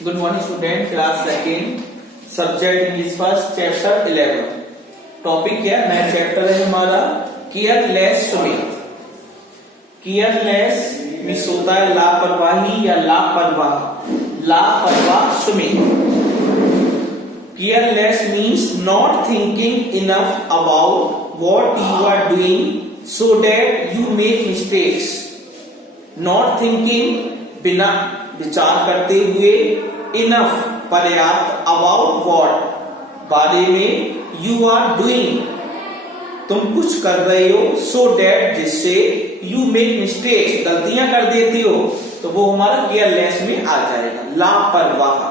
Good morning student, class second, subject English first, chapter 11. Topic क्या है? नया chapter है हमारा केयरलेस स्विमिंग। केयरलेस मीन्स होता है लापरवाही या लापरवाह, लापरवाह swimming. Careless means not thinking enough about what you are doing so that you make mistakes. Not thinking बिना विचार करते हुए, इनफ पर्याप्त, अबाउट व्हाट बारे में, यू आर डूइंग तुम कुछ कर रहे हो, सो दैट जिससे, यू मेक मिस्टेक्स गलतियां कर देती हो, तो वो हमारा केयरलेस में आ जाएगा, लापरवाह।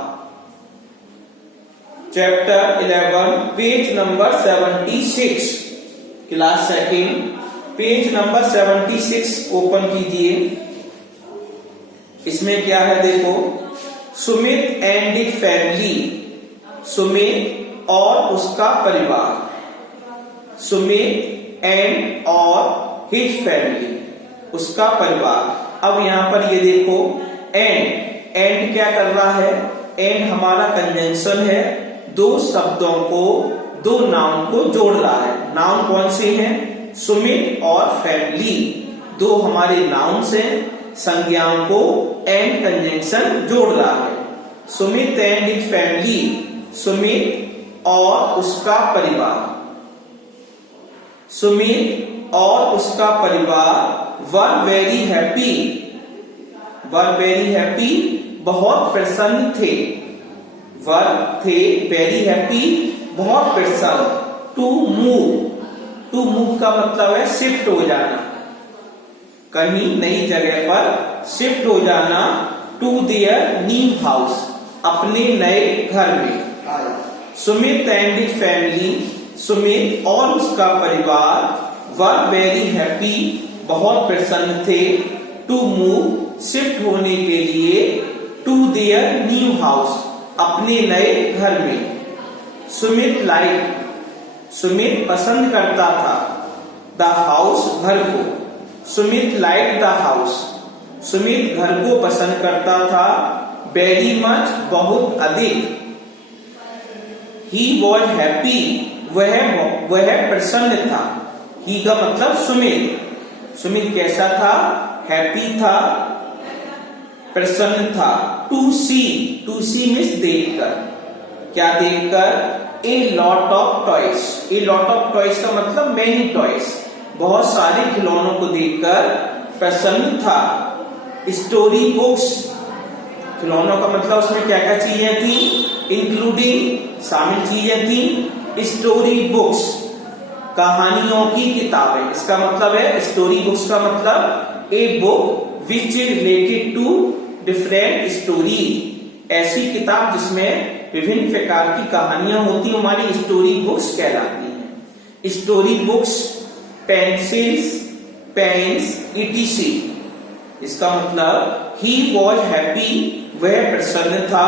Chapter 11 page number 76, class second, page number 76 open कीजिए। इसमें क्या है देखो, Sumit and his family, Sumit और उसका परिवार, सुमित एंड और हिज फैमिली, उसका परिवार। अब यहां पर ये देखो एंड, एंड क्या कर रहा है? एंड हमारा कंजंक्शन है, दो शब्दों को, दो नाउन को जोड़ रहा है। नाउन कौन से हैं? सुमित और फैमिली, दो हमारे नाउन्स हैं, संज्ञाओं को एंड कंजंक्शन जोड़ रहा है। Sumit and his family, Sumit और उसका परिवार, सुमित और उसका परिवार were very happy, were very happy बहुत प्रसन्न थे, वर थे वेरी हैप्पी बहुत प्रसन्न, टू मूव, टू मूव का मतलब है शिफ्ट हो जाना, कहीं नई जगह पर शिफ्ट हो जाना, टू देयर न्यू हाउस, अपने नए घर में। Sumit and his family, Sumit और उसका परिवार वर वेरी हैप्पी बहुत प्रसन्न थे, टू मूव शिफ्ट होने के लिए, टू देयर न्यू हाउस अपने नए घर में। सुमित लाइक, सुमित पसंद करता था, द हाउस घर को, Sumit like the house, Sumit घर को पसंद करता था, वेरी मच बहुत अधिक, ही वॉज हैप्पी वह प्रसन्न था, ही का मतलब सुमित, सुमित कैसा था? हैप्पी था, प्रसन्न था। To see, to see means देखकर, क्या देखकर? A lot of toys, a lot of toys का मतलब मेनी टॉयज, बहुत सारे खिलौनों को देखकर प्रसन्न था। स्टोरी बुक्स, खिलौनों का मतलब उसमें क्या क्या चीजें थी? इंक्लूडिंग, शामिल चीजें थी। स्टोरी बुक्स, कहानियों की किताबें, इसका मतलब है स्टोरी बुक्स का मतलब a book which is related to different stories, ऐसी किताब जिसमें विभिन्न प्रकार की कहानियां होती, हमारी स्टोरी बुक्स कहलाती हैं। Story books, pencils, pens, etc, इसका मतलब ही वॉज हैप्पी वह प्रसन्न था,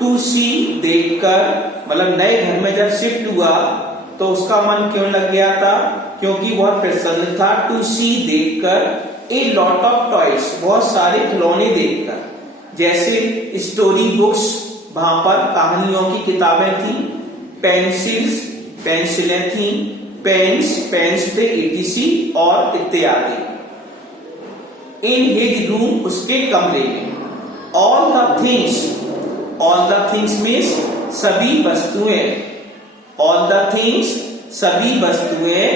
टू सी देखकर, मतलब नए घर में जब शिफ्ट हुआ तो उसका मन क्यों लग गया था? क्योंकि वह प्रसन्न था, टू सी देखकर, ए लॉट ऑफ टॉयज बहुत सारे खिलौने देखकर, जैसे स्टोरी बुक्स वहां पर कहानियों की किताबें थी, पेंसिल्स पेंसिलें थी, पेन्स पेन्स थे, इटीसी और इत्यादि। इन हिज रूम उसके कमरे में, all the things, all the things means सभी वस्तुएं, ऑल द थिंग्स सभी वस्तुएं,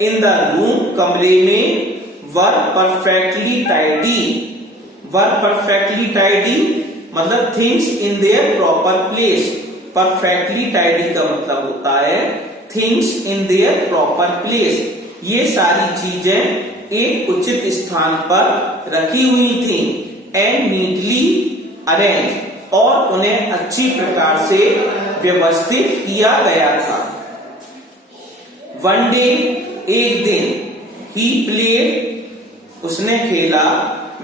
इन द रूम कमरे में, वर परफेक्टली टाइडी, वर परफेक्टली टाइडी मतलब things in their proper place, perfectly tidy का मतलब होता है things in their proper place, ये सारी चीजें एक उचित स्थान पर रखी हुई थी, एंड नीटली अरेंज, और उन्हें अच्छी प्रकार से व्यवस्थित किया गया था। वन डे, एक दिन, ही प्लेड उसने खेला,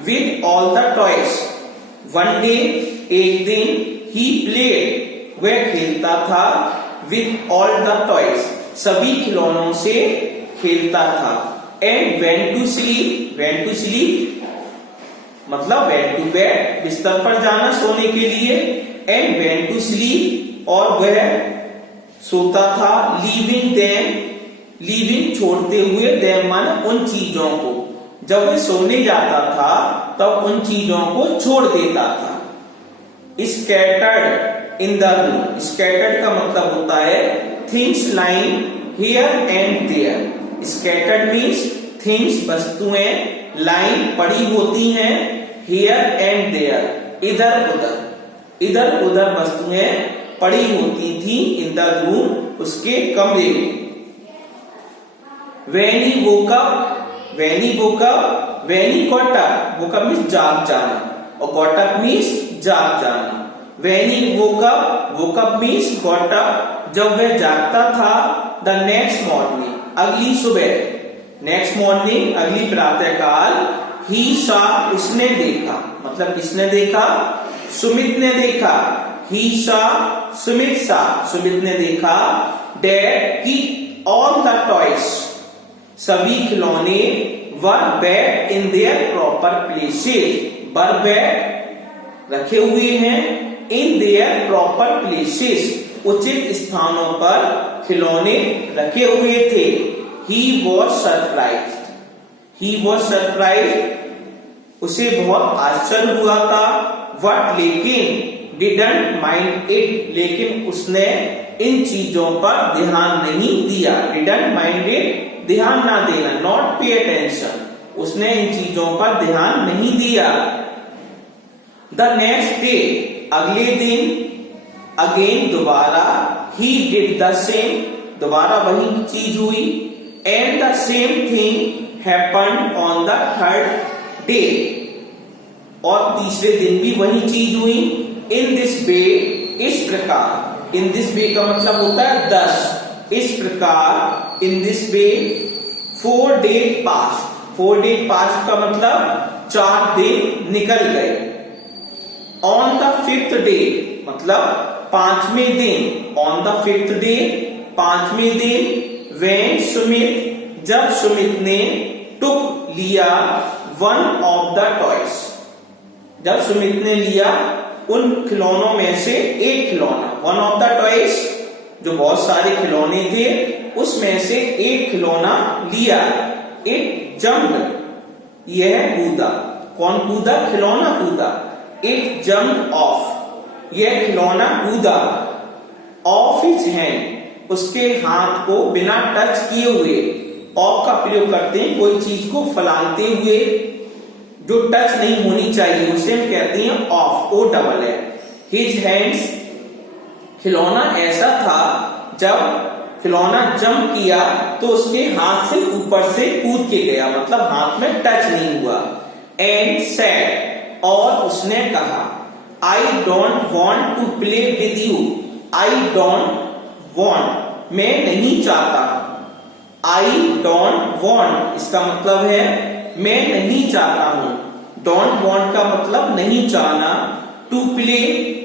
with all the toys, one day एक दिन, ही प्लेड वह खेलता था, विद ऑल द टॉयज सभी खिलौनों से खेलता था, and went to sleep, went to sleep मतलब वेंट टू बेड, बिस्तर पर जाना सोने के लिए, एंड वेंट टू स्लीप, और वह सोता था, लीविंग देम, लीविंग छोड़ते हुए, देम माने उन चीजों को, जब वह सोने जाता था तब उन चीजों को छोड़ देता था। Scattered in the room, scattered का मतलब होता है things lying here and there. Scattered means things वस्तुएं, लाइन पड़ी होती हैं, हियर एंड देयर इधर उधर, इधर उधर वस्तुएं पड़ी होती थी, इन द रूम उसके कमरे में। When he woke up, when he woke up, when he got up, woke up means जाग जाना, और got up means जाग जाना। When he woke up means got up, जब वह जागता था, the next morning, अगली सुबह, next morning, अगली प्रातःकाल, he saw, उसने देखा, मतलब किसने देखा? सुमित ने देखा। he saw, सुमित सा, सुमित ने देखा, that कि all the toys, सभी खिलौने, were back in their proper places, were back रखे हुए हैं, इन देयर प्रॉपर प्लेसेस, उचित स्थानों पर खिलौने रखे हुए थे। He was surprised, he was surprised, उसे बहुत आश्चर्य हुआ था। वट लेकिन, डिडंट माइंड इट, लेकिन उसने इन चीजों पर ध्यान नहीं दिया। डिडंट माइंड इट, ध्यान ना देना, नॉट पे अटेंशन, उसने इन चीजों पर ध्यान नहीं दिया। द नेक्स्ट डे, अगले दिन, अगेन दोबारा, ही डिड द सेम, दोबारा वही चीज हुई, and the same thing happened on the third day, और तीसरे दिन भी वही चीज हुई। इन दिस वे, इस प्रकार, इन दिस वे का मतलब होता है 10, इस प्रकार, in this way 4 days passed, 4 days passed का मतलब 4 दिन निकल गए। ऑन द 5th day मतलब 5वें दिन, ऑन द 5th day 5वें दिन, when सुमित, जब सुमित ने टुक लिया, one of the toys, जब सुमित ने लिया उन खिलौनों में से एक खिलौना, वन ऑफ द टॉयज, जो बहुत सारे खिलौने थे उसमें से एक खिलौना लिया। इट जम्प्ड, यह कूदा, कौन कूदा? खिलौना कूदा। इट जम्प्ड ऑफ, यह खिलौना कूदा, ऑफ हिज हैंड, उसके हाथ को बिना टच किए हुए। ऑफ का प्रयोग करते हैं कोई चीज को फैलाते हुए, जो टच नहीं होनी चाहिए उसे हम कहते हैं ऑफ, ओ डबल है। हिज हैंड्स, खिलौना ऐसा था जब खिलौना जंप किया तो उसके हाथ से ऊपर से कूद के गया, मतलब हाथ में टच नहीं हुआ। एंड सेड, और उसने कहा, I don't want to play with you, I don't want, मैं नहीं चाहता। आई डोंट वॉन्ट इसका मतलब है मैं नहीं चाहता हूं। डोंट वॉन्ट का मतलब नहीं चाहना। टू प्ले,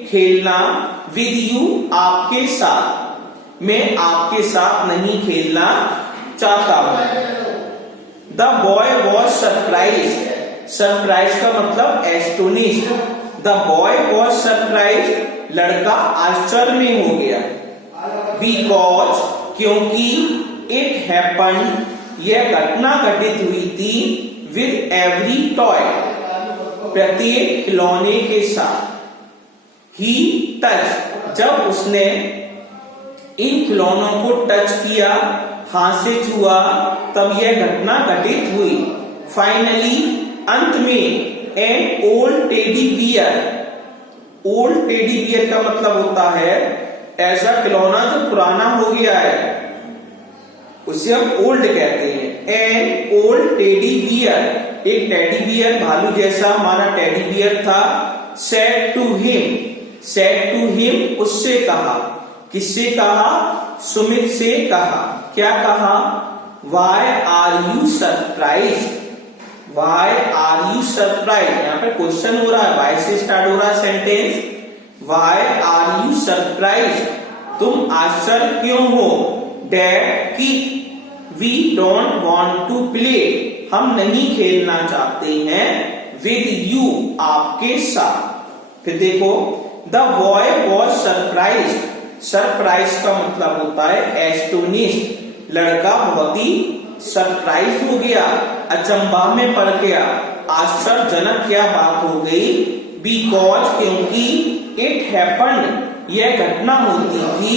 खेलना, विद यू, आपके साथ, मैं आपके साथ नहीं खेलना चाहता हूं। The boy was surprise, surprise का मतलब astonished. The boy was surprise, लड़का आश्चर्य में हो गया। बिकॉज, क्योंकि, इट हैपेंड, यह घटना घटित हुई थी, विद एवरी टॉय, प्रत्येक खिलौने के साथ। ही टच, जब उसने इन खिलौनों को टच किया, हाथ से छुआ, तब यह घटना घटित हुई। फाइनली, अंत में, N old teddy beer, old teddy beer का मतलब होता है ऐसा खिलौना जो पुराना हो गया है, उसे हम ओल्ड कहते हैं। एन ओल्ड टेडी बियर, एक टेडी बियर भालू जैसा हमारा टेडी बियर था। Said to him, said to him, उससे कहा, किससे कहा? सुमित से कहा। क्या कहा? Why are you surprise, why are you surprise, यहाँ पे क्वेश्चन हो रहा है, वाई से स्टार्ट हो रहा है sentence. Why are you surprise, तुम आश्चर्य क्यों हो? डैड, की, we don't want to play, हम नहीं खेलना चाहते हैं। विद यू, आपके साथ। फिर देखो, the boy was surprised, surprise का मतलब होता है एस्टोनिश्ड, लड़का बहुत ही सरप्राइज हो गया, अचंभा में पड़ गया, आश्चर्यजनक क्या बात हो गई, बिकॉज, क्योंकि, इट हैपेंड, यह घटना होती थी,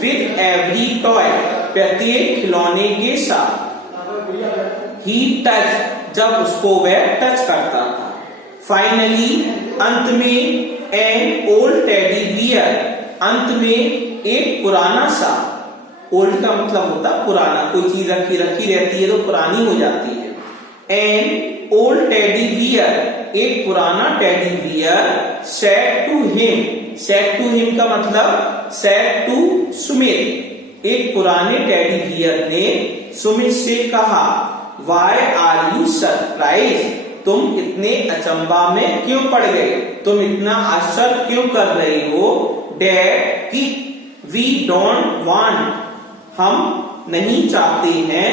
विद एवरी टॉय, प्रत्येक खिलौने के साथ, ही टच, जब उसको वह टच करता था। फाइनली, अंत में, एन ओल्ड टेडी बियर, अंत में एक पुराना सा, ओल्ड का मतलब होता है पुराना, कोई चीज रखी रखी रहती है तो पुरानी हो जाती है। एन ओल्ड टेडी बियर, एक पुराना teddy bear, said to him, said to him का मतलब सेड टू सुमित, एक पुराने टेडी बियर ने सुमित से कहा, वाई आर यू सरप्राइज, तुम इतने अचंभा में क्यों पड़ गए, तुम इतना आश्चर्य क्यों कर रहे हो, डैड, कि वी डोंट वांट, हम नहीं चाहते हैं,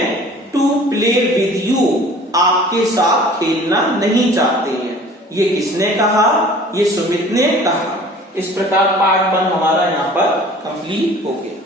टू प्ले विद यू, आपके साथ खेलना नहीं चाहते हैं। ये किसने कहा, ये सुमित ने कहा। इस प्रकार पार्ट 1 हमारा यहाँ पर कंप्लीट हो गया।